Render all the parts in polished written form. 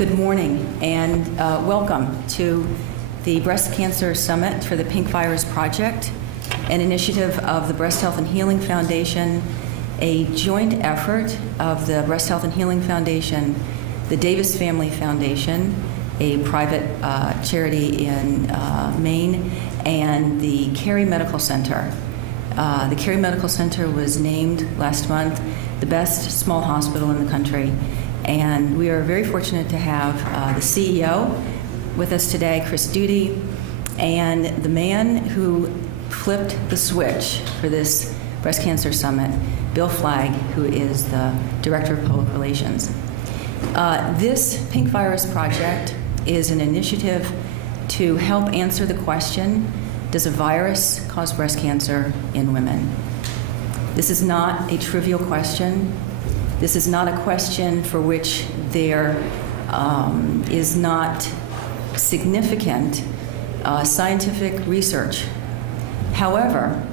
Good morning and welcome to the Breast Cancer Summit for the Pink Virus Project, an initiative of the Breast Health and Healing Foundation, a joint effort of the Breast Health and Healing Foundation, the Davis Family Foundation, a private charity in Maine, and the Cary Medical Center. The Cary Medical Center was named last month the best small hospital in the country. And we are very fortunate to have the CEO with us today, Chris Duty, and the man who flipped the switch for this Breast Cancer Summit, Bill Flagg, who is the Director of Public Relations. This Pink Virus Project is an initiative to help answer the question, does a virus cause breast cancer in women? This is not a trivial question. This is not a question for which there is not significant scientific research. However,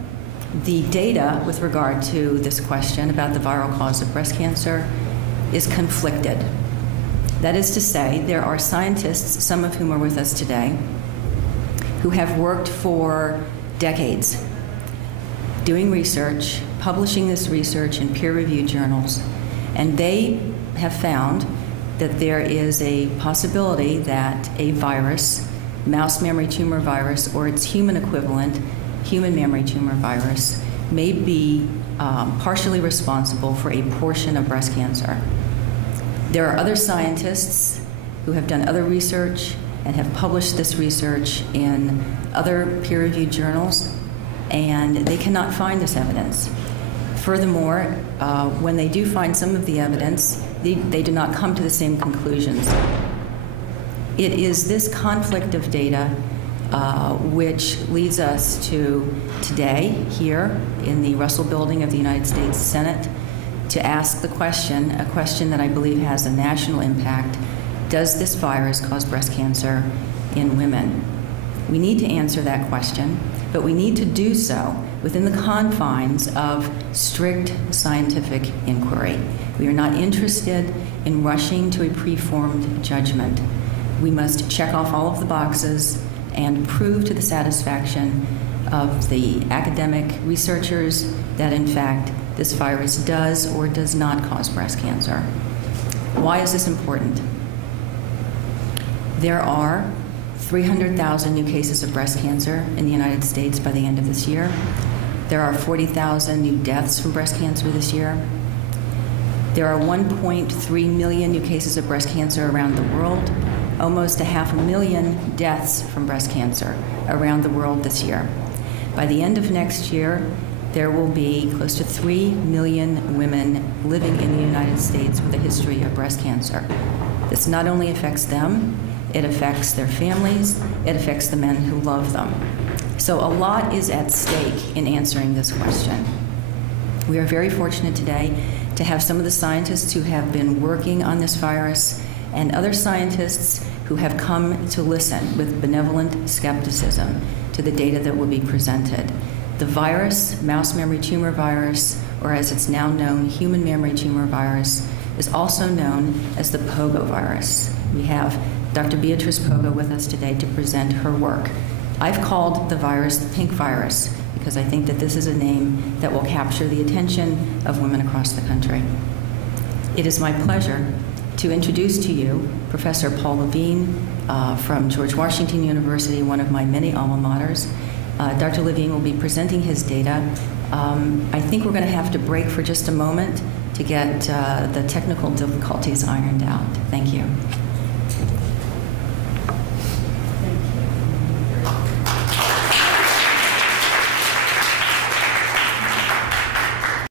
the data with regard to this question about the viral cause of breast cancer is conflicted. That is to say, there are scientists, some of whom are with us today, who have worked for decades doing research, publishing this research in peer-reviewed journals, and they have found that there is a possibility that a virus, mouse mammary tumor virus, or its human equivalent, human mammary tumor virus, may be partially responsible for a portion of breast cancer. There are other scientists who have done other research and have published this research in other peer-reviewed journals, and they cannot find this evidence. Furthermore, when they do find some of the evidence, they do not come to the same conclusions. It is this conflict of data which leads us to today, here in the Russell Building of the United States Senate, to ask the question, a question that I believe has a national impact: does this virus cause breast cancer in women? We need to answer that question, but we need to do so within the confines of strict scientific inquiry. We are not interested in rushing to a preformed judgment. We must check off all of the boxes and prove to the satisfaction of the academic researchers that, in fact, this virus does or does not cause breast cancer. Why is this important? There are 300,000 new cases of breast cancer in the United States by the end of this year. There are 40,000 new deaths from breast cancer this year. There are 1.3 million new cases of breast cancer around the world, almost 500,000 deaths from breast cancer around the world this year. By the end of next year, there will be close to 3 million women living in the United States with a history of breast cancer. This not only affects them, it affects their families, it affects the men who love them. So a lot is at stake in answering this question. We are very fortunate today to have some of the scientists who have been working on this virus and other scientists who have come to listen with benevolent skepticism to the data that will be presented. The virus, mouse mammary tumor virus, or as it's now known, human mammary tumor virus, is also known as the Pogo virus. We have Dr. Beatrice Pogo with us today to present her work. I've called the virus the Pink Virus because I think that this is a name that will capture the attention of women across the country. It is my pleasure to introduce to you Professor Paul Levine from George Washington University, one of my many alma maters. Dr. Levine will be presenting his data. I think we're going to have to break for just a moment to get the technical difficulties ironed out. Thank you.